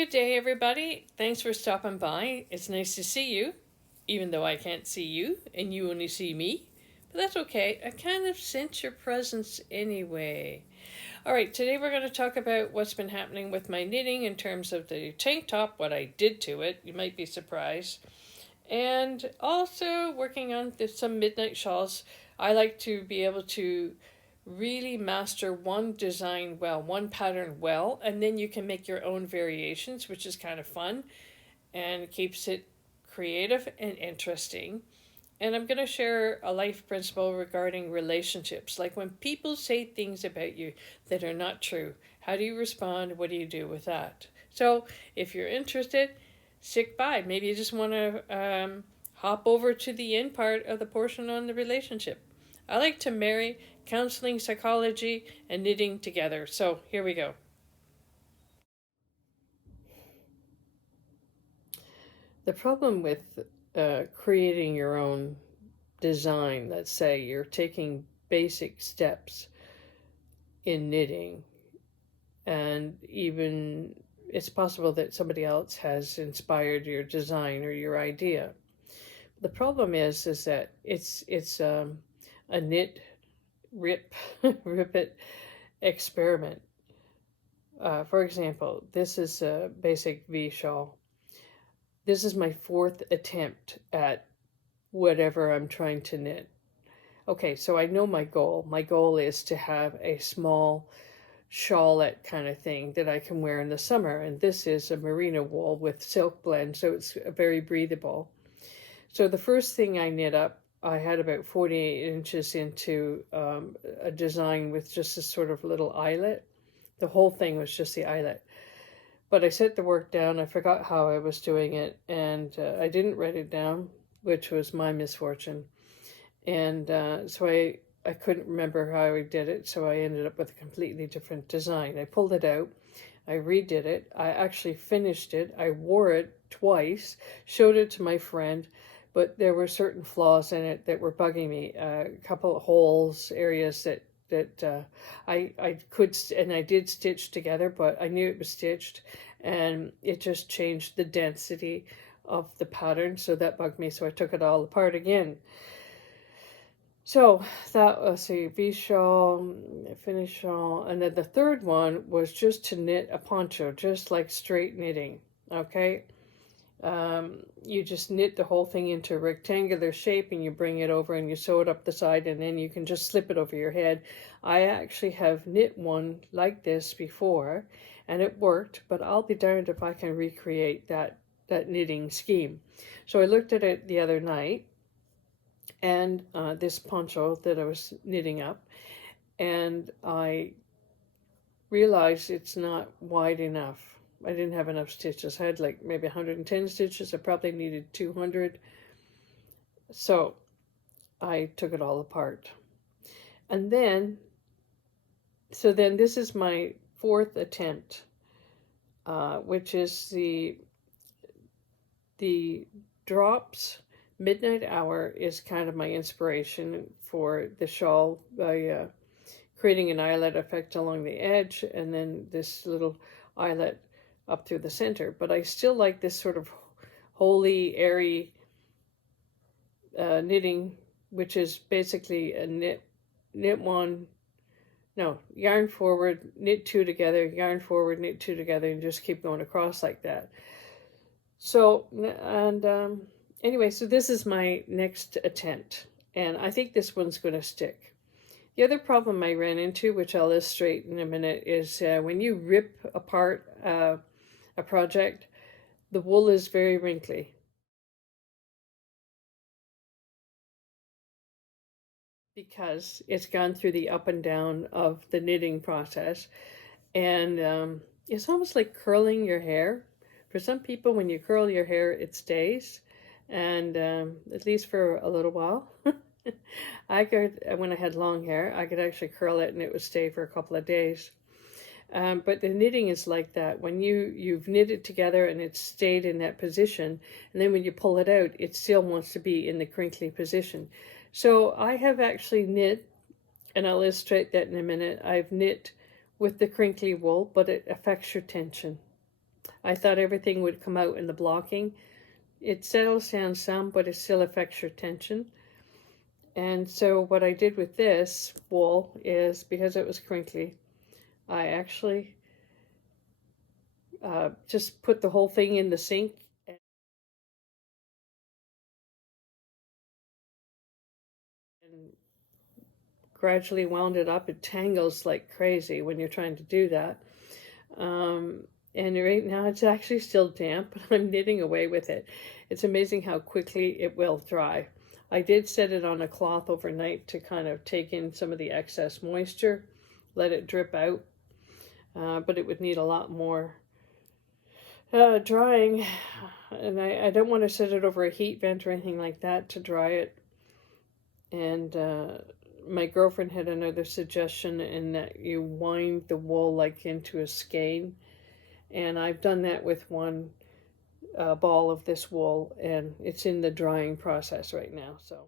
Good day, everybody. Thanks for stopping by. It's nice to see you, even though I can't see you and you only see me. But that's okay. I kind of sense your presence anyway. All right, today we're going to talk about what's been happening with my knitting in terms of the tank top, what I did to it. You might be surprised. And also working on some midnight shawls. I like to be able to really master one design well, one pattern well, and then you can make your own variations, which is kind of fun and keeps it creative and interesting. And I'm going to share a life principle regarding relationships. Like when people say things about you that are not true, how do you respond? What do you do with that? So if you're interested, stick by. Maybe you just want to hop over to the end part of the portion on the relationship. I like to marry counseling, psychology, and knitting together. So here we go. The problem with creating your own design, let's say you're taking basic steps in knitting, and even it's possible that somebody else has inspired your design or your idea. The problem is that it's a knit, rip, rip it experiment. For example, this is a basic V shawl. This is my fourth attempt at whatever I'm trying to knit. Okay, so I know my goal. My goal is to have a small shawlette kind of thing that I can wear in the summer. And this is a merino wool with silk blend, so it's very breathable. So the first thing I knit up, I had about 48 inches into a design with just a sort of little eyelet. The whole thing was just the eyelet. But I set the work down. I forgot how I was doing it, and I didn't write it down, which was my misfortune. And so I couldn't remember how I did it, so I ended up with a completely different design. I pulled it out, I redid it, I actually finished it, I wore it twice, showed it to my friend, but there were certain flaws in it that were bugging me. A couple of holes, areas that I could, and I did stitch together, but I knew it was stitched, and it just changed the density of the pattern, so that bugged me, so I took it all apart again. So that was a V shawl, finish shawl, and then the third one was just to knit a poncho, just like straight knitting, okay? You just knit the whole thing into a rectangular shape and you bring it over and you sew it up the side, and then you can just slip it over your head. I actually have knit one like this before and it worked, but I'll be darned if I can recreate that knitting scheme. So I looked at it the other night, and this poncho that I was knitting up, and I realized it's not wide enough. I didn't have enough stitches. I had like maybe 110 stitches. I probably needed 200. So I took it all apart. And then, so then this is my fourth attempt, which is the drops. Midnight Hour is kind of my inspiration for the shawl by creating an eyelet effect along the edge and then this little eyelet up through the center. But I still like this sort of holy, airy knitting, which is basically a yarn forward, knit two together, yarn forward, knit two together, and just keep going across like that. So, and anyway, so this is my next attempt, and I think this one's going to stick. The other problem I ran into, which I'll illustrate in a minute, is when you rip apart a project, the wool is very wrinkly because it's gone through the up and down of the knitting process, and it's almost like curling your hair. For some people, when you curl your hair, it stays, and at least for a little while. When I had long hair, I could actually curl it and it would stay for a couple of days. But the knitting is like that. When you've knitted together and it's stayed in that position, and then when you pull it out, it still wants to be in the crinkly position. So I have actually knit, and I'll illustrate that in a minute. I've knit with the crinkly wool, but it affects your tension. I thought everything would come out in the blocking. It settles down some, but it still affects your tension. And so what I did with this wool is, because it was crinkly, I actually just put the whole thing in the sink and gradually wound it up. It tangles like crazy when you're trying to do that. And right now it's actually still damp, but I'm knitting away with it. It's amazing how quickly it will dry. I did set it on a cloth overnight to kind of take in some of the excess moisture, let it drip out, but it would need a lot more drying. And I don't want to set it over a heat vent or anything like that to dry it. And my girlfriend had another suggestion in that you wind the wool like into a skein. And I've done that with one ball of this wool, and it's in the drying process right now. So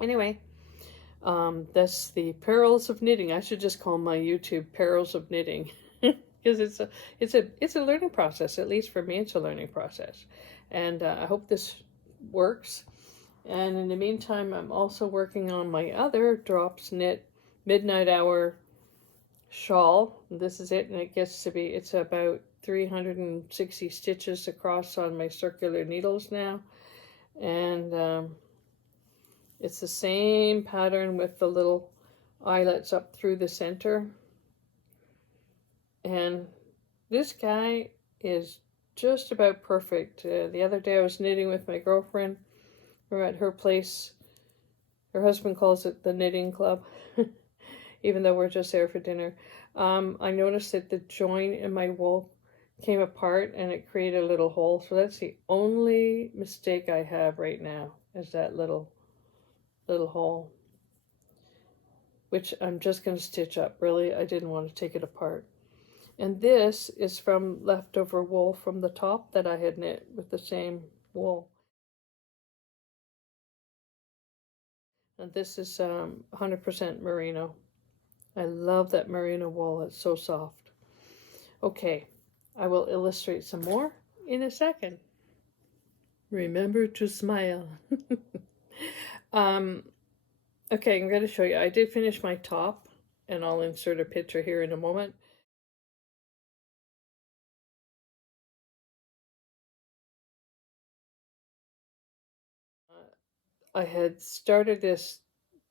anyway, that's the perils of knitting. I should just call my YouTube "Perils of Knitting" because it's a learning process. At least for me, it's a learning process, and I hope this works. And in the meantime, I'm also working on my other Drops Knit Midnight Hour shawl. This is it, and it gets to be, it's about 360 stitches across on my circular needles now. And it's the same pattern with the little eyelets up through the center. And this guy is just about perfect. The other day I was knitting with my girlfriend. We're at her place. Her husband calls it the knitting club, even though we're just there for dinner. I noticed that the join in my wool came apart and it created a little hole. So that's the only mistake I have right now, is that little hole, which I'm just going to stitch up. Really, I didn't want to take it apart. And this is from leftover wool from the top that I had knit with the same wool. And this is 100% merino. I love that merino wool. It's so soft. Okay, I will illustrate some more in a second. Remember to smile. Okay, I'm going to show you. I did finish my top, and I'll insert a picture here in a moment. I had started this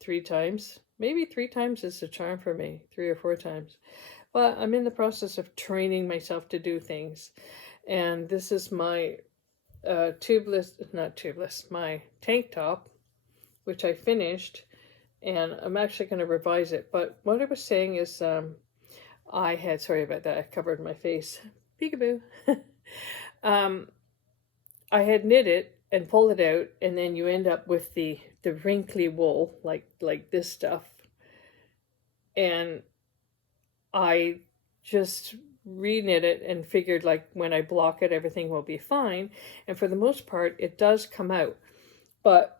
3 times. Maybe 3 times is a charm for me, 3 or 4 times. But I'm in the process of training myself to do things. And this is my my tank top, which I finished. And I'm actually going to revise it. But what I was saying is sorry about that, I covered my face. Peekaboo. I had knit it and pulled it out, and then you end up with the wrinkly wool, like this stuff. And I just reknit it and figured, like, when I block it, everything will be fine. And for the most part, it does come out. But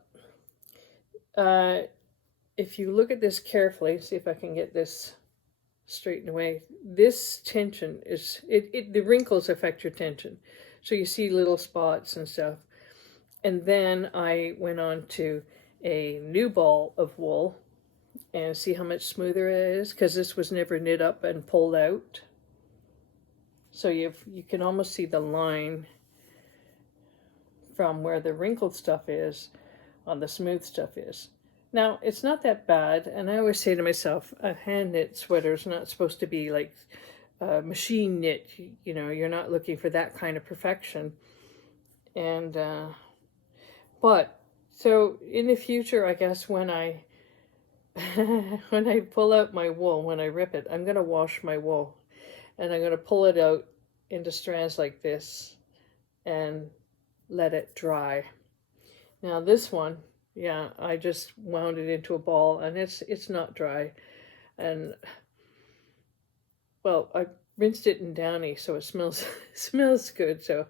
if you look at this carefully, see if I can get this straightened away. This tension is, the wrinkles affect your tension. So you see little spots and stuff. And then I went on to a new ball of wool and see how much smoother it is, because this was never knit up and pulled out. So you can almost see the line from where the wrinkled stuff is on the smooth stuff is. Now, it's not that bad, and I always say to myself, a hand knit sweater is not supposed to be like machine knit. You know, you're not looking for that kind of perfection. And but so in the future, I guess when I when I pull out my wool, when I rip it, I'm going to wash my wool, and I'm going to pull it out into strands like this and let it dry. Now this one, yeah, I just wound it into a ball, and it's not dry. And well, I rinsed it in Downy, so it smells smells good. So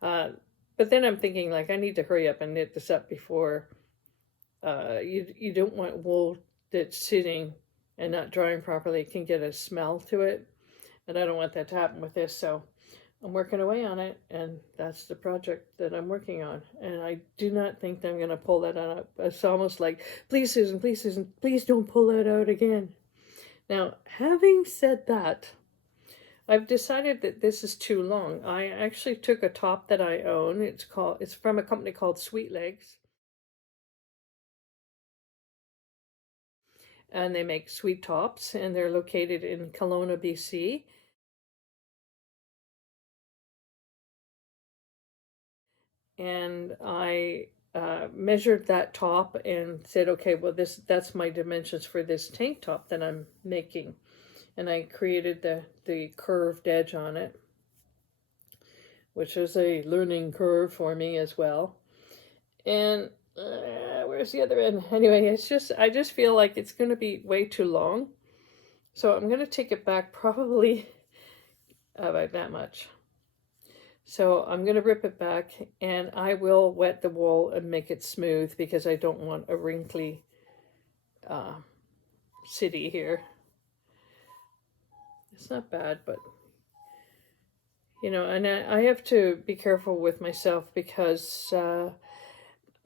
but then I'm thinking, like, I need to hurry up and knit this up before you don't want wool that's sitting and not drying properly, it can get a smell to it. And I don't want that to happen with this, so I'm working away on it, and that's the project that I'm working on. And I do not think that I'm going to pull that out. It's almost like, please, Susan, please don't pull that out again. Now, having said that, I've decided that this is too long. I actually took a top that I own. It's from a company called Sweet Legs. And they make sweet tops, and they're located in Kelowna, BC. And I measured that top and said, okay, well, that's my dimensions for this tank top that I'm making. And I created the curved edge on it, which is a learning curve for me as well. And where's the other end? Anyway, I just feel like it's going to be way too long. So I'm going to take it back probably about that much. So I'm going to rip it back, and I will wet the wool and make it smooth because I don't want a wrinkly city here. It's not bad, but you know, and I have to be careful with myself because I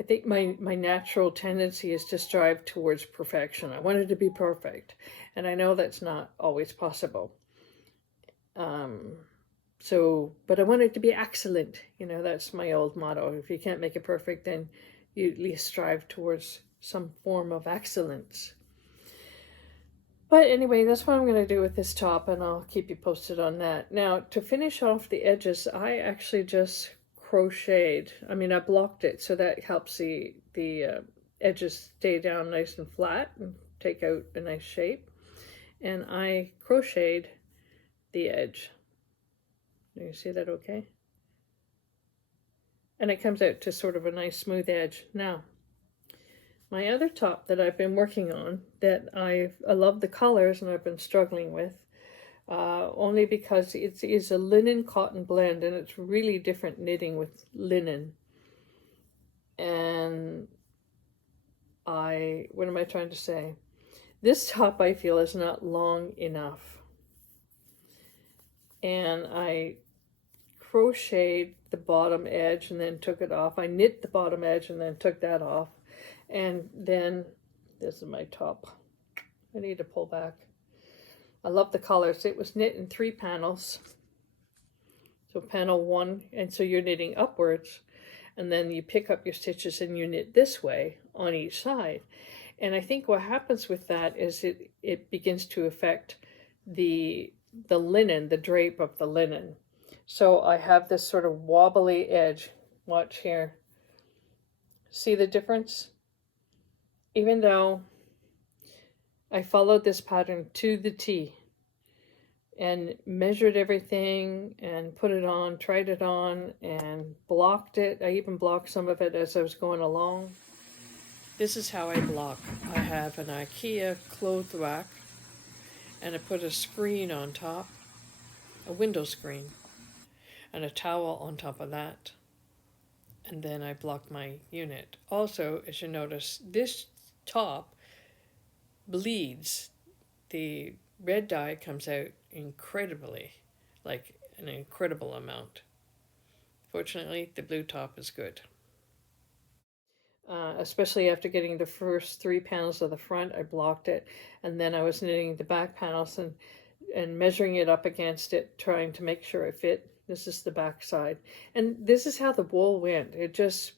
think my natural tendency is to strive towards perfection. I want it to be perfect, and I know that's not always possible. But I want it to be excellent. You know, that's my old motto. If you can't make it perfect, then you at least strive towards some form of excellence. But anyway, that's what I'm going to do with this top, and I'll keep you posted on that. Now, to finish off the edges, I actually just crocheted. I mean, I blocked it, so that helps the edges stay down nice and flat and take out a nice shape. And I crocheted the edge. Do you see that okay? And it comes out to sort of a nice smooth edge. Now, my other top that I've been working on, that I love the colors and I've been struggling with, only because it is a linen cotton blend, and it's really different knitting with linen. And what am I trying to say? This top I feel is not long enough. And I crocheted the bottom edge and then took it off. I knit the bottom edge and then took that off. And then, this is my top. I need to pull back. I love the colors. It was knit in 3 panels. So panel 1, and so you're knitting upwards. And then you pick up your stitches and you knit this way on each side. And I think what happens with that is it begins to affect the linen, the drape of the linen. So I have this sort of wobbly edge. Watch here. See the difference? Even though I followed this pattern to the T and measured everything and put it on, tried it on, and blocked it. I even blocked some of it as I was going along. This is how I block. I have an IKEA clothes rack, and I put a screen on top, a window screen, and a towel on top of that. And then I block my unit. Also, as you notice, this top bleeds. The red dye comes out incredibly, like an incredible amount. Fortunately, the blue top is good. Especially after getting the first 3 panels of the front, I blocked it, and then I was knitting the back panels and measuring it up against it, trying to make sure it fit. This is the back side, and this is how the wool went. It just,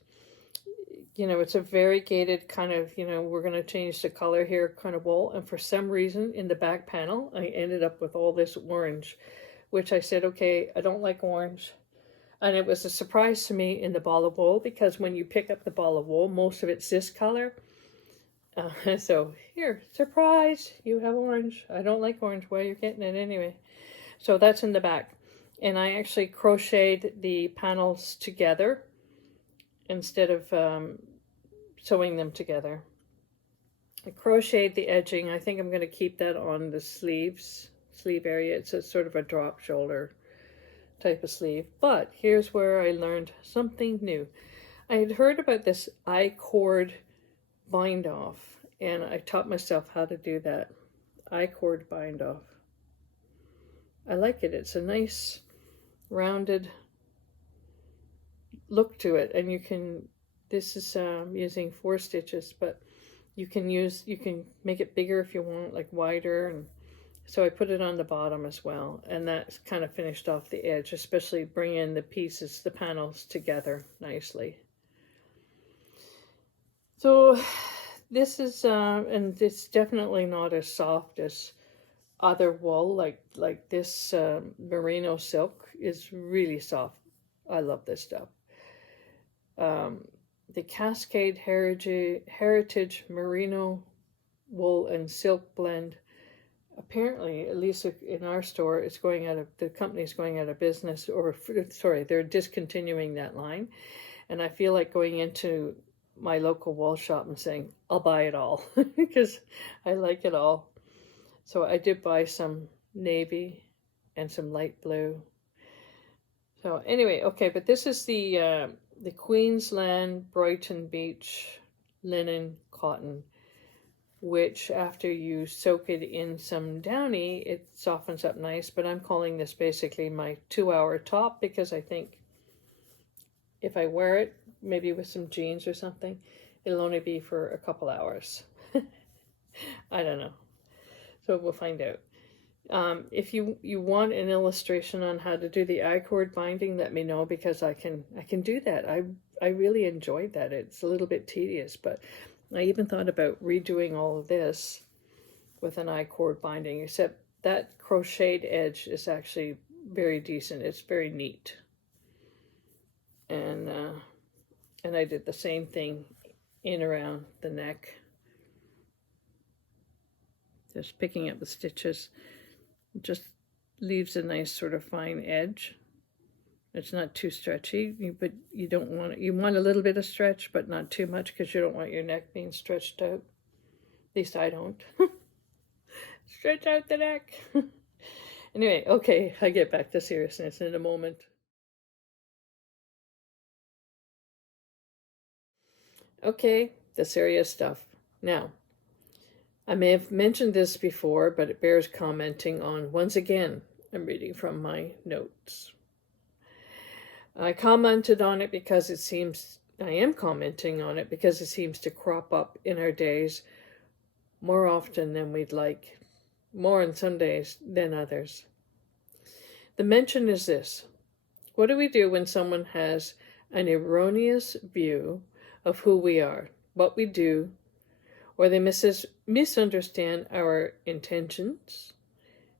you know, it's a variegated kind of, you know, we're going to change the color here kind of wool, and for some reason in the back panel I ended up with all this orange, which I said, okay, I don't like orange. And it was a surprise to me in the ball of wool, because when you pick up the ball of wool, most of it's this color. So here, surprise, you have orange. I don't like orange. Why you're getting it anyway? So that's in the back. And I actually crocheted the panels together instead of sewing them together. I crocheted the edging. I think I'm going to keep that on the sleeve area. It's a sort of a drop shoulder type of sleeve. But here's where I learned something new. I had heard about this I-cord bind off, and I taught myself how to do that. I-cord bind off. I like it. It's a nice rounded look to it, and you can, this is using 4 stitches, but you can make it bigger if you want, like wider, and so I put it on the bottom as well, and that's kind of finished off the edge, especially bringing the pieces, the panels together nicely. So this is, and it's definitely not as soft as other wool, like this merino silk is really soft. I love this stuff. The Cascade Heritage Merino Wool and Silk Blend. Apparently, at least in our store, it's going out of, the company's going out of business, or sorry, they're discontinuing that line. And I feel like going into my local wool shop and saying, I'll buy it all because I like it all. So I did buy some navy and some light blue. So anyway, okay, but this is the Queensland Brighton Beach linen cotton, which after you soak it in some downy, it softens up nice. But I'm calling this basically my 2-hour top, because I think if I wear it, maybe with some jeans or something, it'll only be for a couple hours. I don't know. So we'll find out. If you want an illustration on how to do the I-cord binding, let me know, because I can do that. I really enjoyed that. It's a little bit tedious, but I even thought about redoing all of this with an I-cord binding, except that crocheted edge is actually very decent. It's very neat. And I did the same thing in around the neck. Just picking up the stitches. It just leaves a nice sort of fine edge. It's not too stretchy, but you don't want it. You want a little bit of stretch, but not too much, because you don't want your neck being stretched out. At least I don't. Stretch out the neck. Anyway, okay, I get back to seriousness in a moment. Okay, the serious stuff. Now, I may have mentioned this before, but it bears commenting on once again. I'm reading from my notes. I commented on it because it seems, I am commenting on it because it seems to crop up in our days more often than we'd like, more in some days than others. The mention is this: what do we do when someone has an erroneous view of who we are, what we do, or they misunderstand our intentions?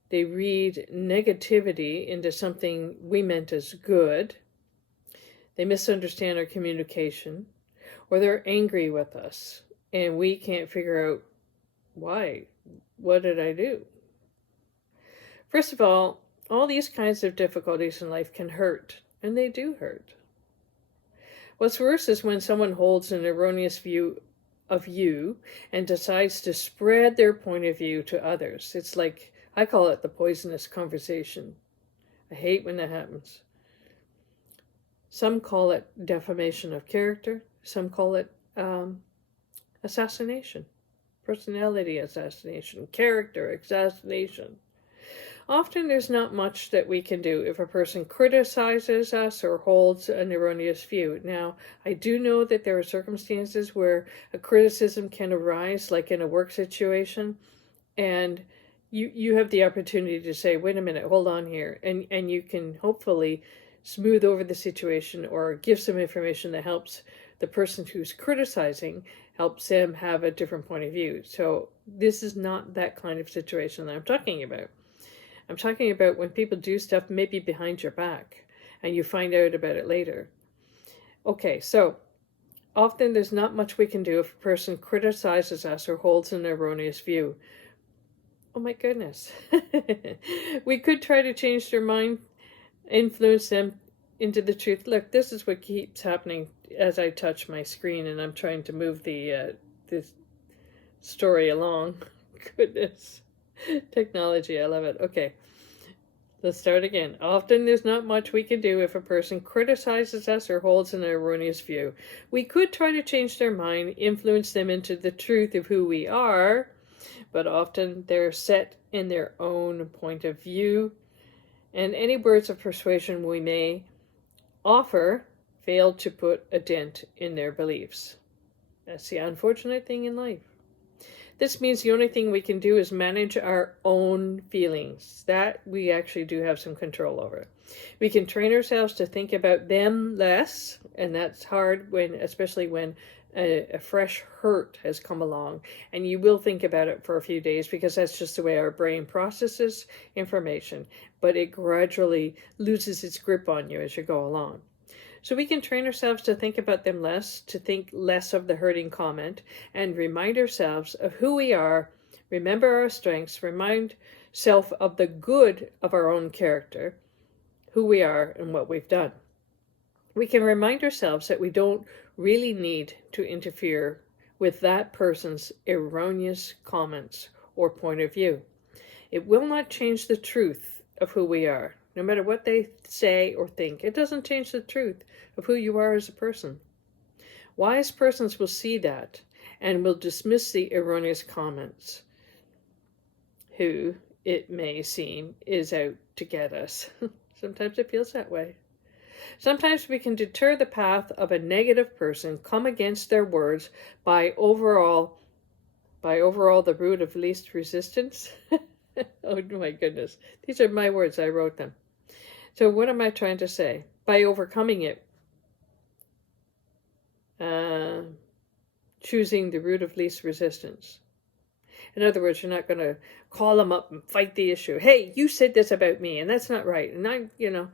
They read negativity into something we meant as good. They misunderstand our communication, or they're angry with us, and we can't figure out why. What did I do? First of all these kinds of difficulties in life can hurt, and they do hurt. What's worse is when someone holds an erroneous view of you and decides to spread their point of view to others. It's like, I call it the poisonous conversation. I hate when that happens. Some call it defamation of character. Some call it assassination, personality assassination, character assassination. Often there's not much that we can do if a person criticizes us or holds an erroneous view. Now, I do know that there are circumstances where a criticism can arise, like in a work situation, and you have the opportunity to say, wait a minute, hold on here, and you can hopefully smooth over the situation or give some information that helps the person who's criticizing, helps them have a different point of view. So this is not that kind of situation that I'm talking about. I'm talking about when people do stuff maybe behind your back and you find out about it later. Okay, so often there's not much we can do if a person criticizes us or holds an erroneous view. Oh my goodness. We could try to change their mind, influence them into the truth. Look, this is what keeps happening as I touch my screen and I'm trying to move this story along. Goodness. Technology, I love it. Okay, let's start again. Often there's not much we can do if a person criticizes us or holds an erroneous view. We could try to change their mind, influence them into the truth of who we are, but often they're set in their own point of view, and any words of persuasion we may offer fail to put a dent in their beliefs. That's the unfortunate thing in life. This means the only thing we can do is manage our own feelings. That we actually do have some control over. We can train ourselves to think about them less, and that's hard especially when a fresh hurt has come along, and you will think about it for a few days because that's just the way our brain processes information, but it gradually loses its grip on you as you go along. So we can train ourselves to think about them less, to think less of the hurting comment, and remind ourselves of who we are, remember our strengths, remind self of the good of our own character, who we are and what we've done. We can remind ourselves that we don't really need to interfere with that person's erroneous comments or point of view. It will not change the truth of who we are. No matter what they say or think, it doesn't change the truth of who you are as a person. Wise persons will see that and will dismiss the erroneous comments, who, it may seem, is out to get us. Sometimes it feels that way. Sometimes we can deter the path of a negative person, come against their words by overall the route of least resistance. Oh my goodness. These are my words. I wrote them. So what am I trying to say? By overcoming it, choosing the route of least resistance. In other words, you're not going to call them up and fight the issue. Hey, you said this about me, and that's not right. And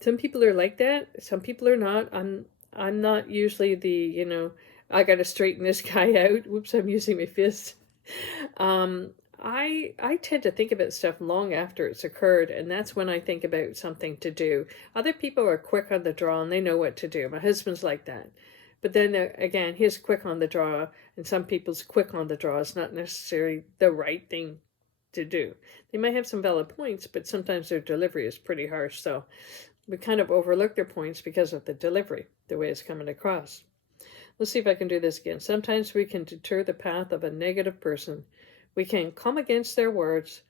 some people are like that. Some people are not. I'm not usually the, I got to straighten this guy out. Whoops, I'm using my fist. I tend to think about stuff long after it's occurred, and that's when I think about something to do. Other people are quick on the draw and they know what to do. My husband's like that. But then again, he's quick on the draw, and some people's quick on the draw is not necessarily the right thing to do. They might have some valid points, but sometimes their delivery is pretty harsh, so we kind of overlook their points because of the delivery, the way it's coming across. Let's see if I can do this again. Sometimes we can deter the path of a negative person. We can come against their words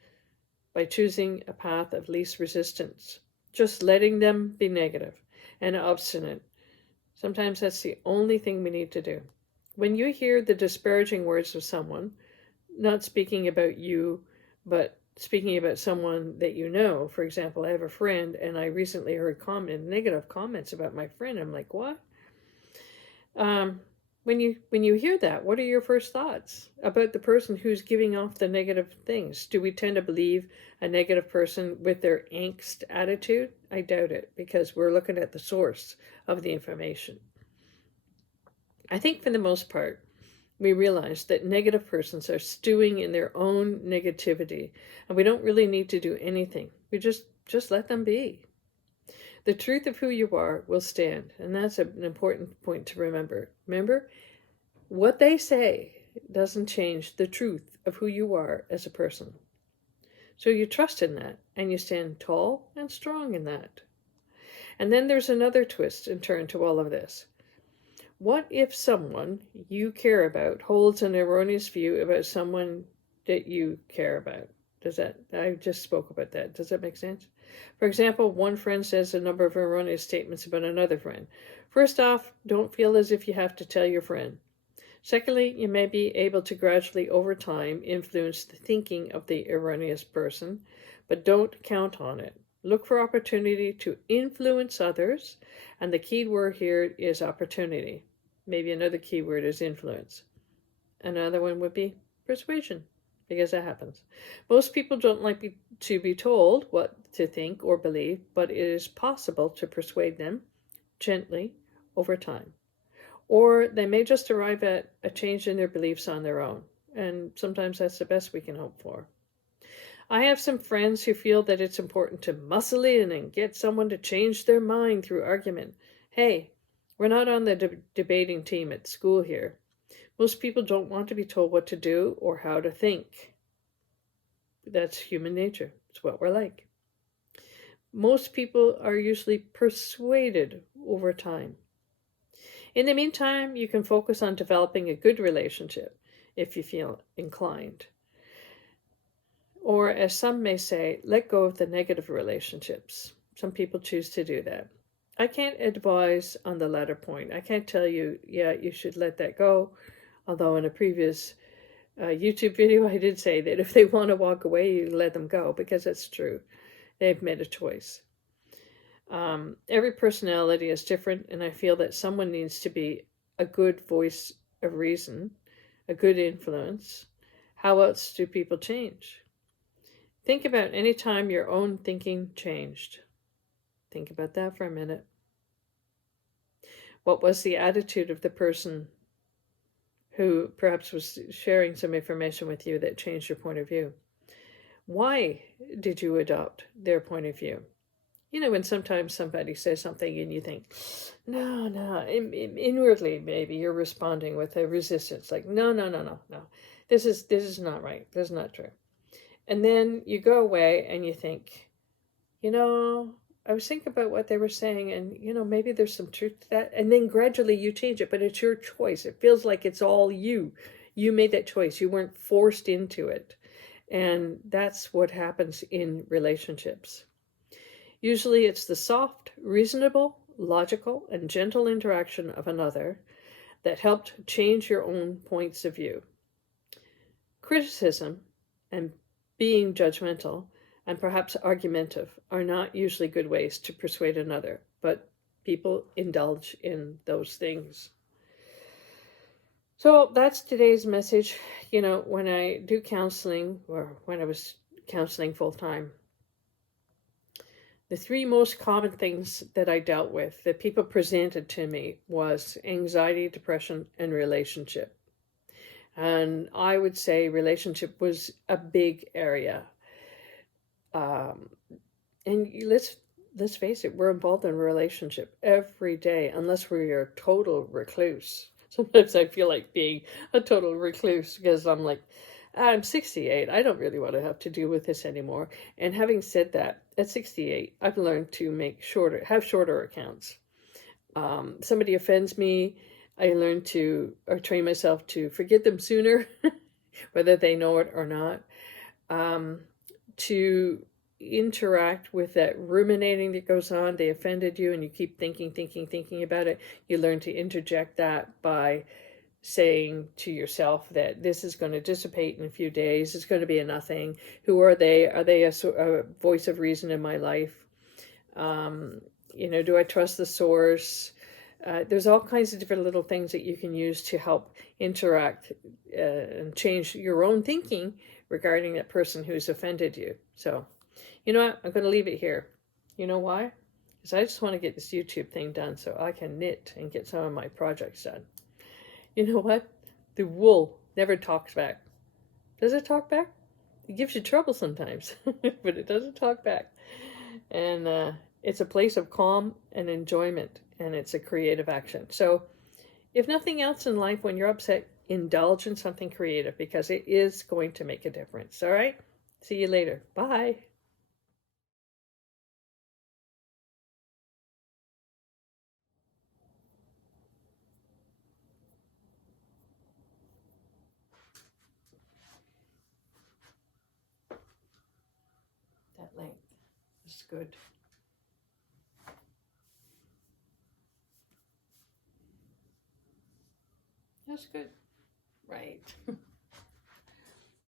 by choosing a path of least resistance, just letting them be negative and obstinate. Sometimes that's the only thing we need to do. When you hear the disparaging words of someone, not speaking about you, but speaking about someone that you know, for example, I have a friend, and I recently heard negative comments about my friend. I'm like, what? When you hear that, what are your first thoughts about the person who's giving off the negative things? Do we tend to believe a negative person with their angst attitude? I doubt it, because we're looking at the source of the information. I think for the most part, we realize that negative persons are stewing in their own negativity, and we don't really need to do anything. We just let them be. The truth of who you are will stand, and that's an important point to remember. Remember, what they say doesn't change the truth of who you are as a person. So you trust in that, and you stand tall and strong in that. And then there's another twist and turn to all of this. What if someone you care about holds an erroneous view about someone that you care about? I just spoke about that. Does that make sense? For example, one friend says a number of erroneous statements about another friend. First off, don't feel as if you have to tell your friend. Secondly, you may be able to gradually, over time, influence the thinking of the erroneous person, but don't count on it. Look for opportunity to influence others, and the key word here is opportunity. Maybe another key word is influence. Another one would be persuasion, because that happens. Most people don't like to be told what to think or believe, but it is possible to persuade them gently over time. Or they may just arrive at a change in their beliefs on their own, and sometimes that's the best we can hope for. I have some friends who feel that it's important to muscle in and get someone to change their mind through argument. Hey, we're not on the debating team at school here. Most people don't want to be told what to do or how to think. That's human nature. It's what we're like. Most people are usually persuaded over time. In the meantime, you can focus on developing a good relationship if you feel inclined. Or, as some may say, let go of the negative relationships. Some people choose to do that. I can't advise on the latter point. I can't tell you, yeah, you should let that go. Although in a previous YouTube video, I did say that if they want to walk away, you let them go, because it's true. They've made a choice. Every personality is different, and I feel that someone needs to be a good voice of reason, a good influence. How else do people change? Think about any time your own thinking changed. Think about that for a minute. What was the attitude of the person who perhaps was sharing some information with you that changed your point of view? Why did you adopt their point of view? You know, when sometimes somebody says something and you think, no, inwardly maybe you're responding with a resistance, like, no, this is not right, this is not true. And then you go away and you think, you know, I was thinking about what they were saying, and, you know, maybe there's some truth to that. And then gradually you change it, but it's your choice. It feels like it's all you. You made that choice. You weren't forced into it. And that's what happens in relationships. Usually it's the soft, reasonable, logical, and gentle interaction of another that helped change your own points of view. Criticism and being judgmental and perhaps argumentative are not usually good ways to persuade another, but people indulge in those things. So that's today's message. You know, when I do counseling, or when I was counseling full-time, the three most common things that I dealt with, that people presented to me, was anxiety, depression, and relationship. And I would say relationship was a big area. And let's face it, we're involved in a relationship every day, unless we're a total recluse. Sometimes I feel like being a total recluse, because I'm like, I'm 68. I don't really want to have to deal with this anymore. And having said that, at 68, I've learned to have shorter accounts. Somebody offends me, I learn to, or train myself to forgive them sooner, whether they know it or not. To interact with that ruminating that goes on. They offended you and you keep thinking about it. You learn to interject that by saying to yourself that this is going to dissipate in a few days. It's going to be a nothing. Who are they? Are they a voice of reason in my life? You know, do I trust the source? There's all kinds of different little things that you can use to help interact and change your own thinking regarding that person who's offended you. So, you know what? I'm going to leave it here. You know why? Because I just want to get this YouTube thing done so I can knit and get some of my projects done. You know what? The wool never talks back. Does it talk back? It gives you trouble sometimes, but it doesn't talk back. And it's a place of calm and enjoyment, and it's a creative action. So if nothing else in life, when you're upset, indulge in something creative, because it is going to make a difference. All right? See you later. Bye. That length is good. That's good. Right.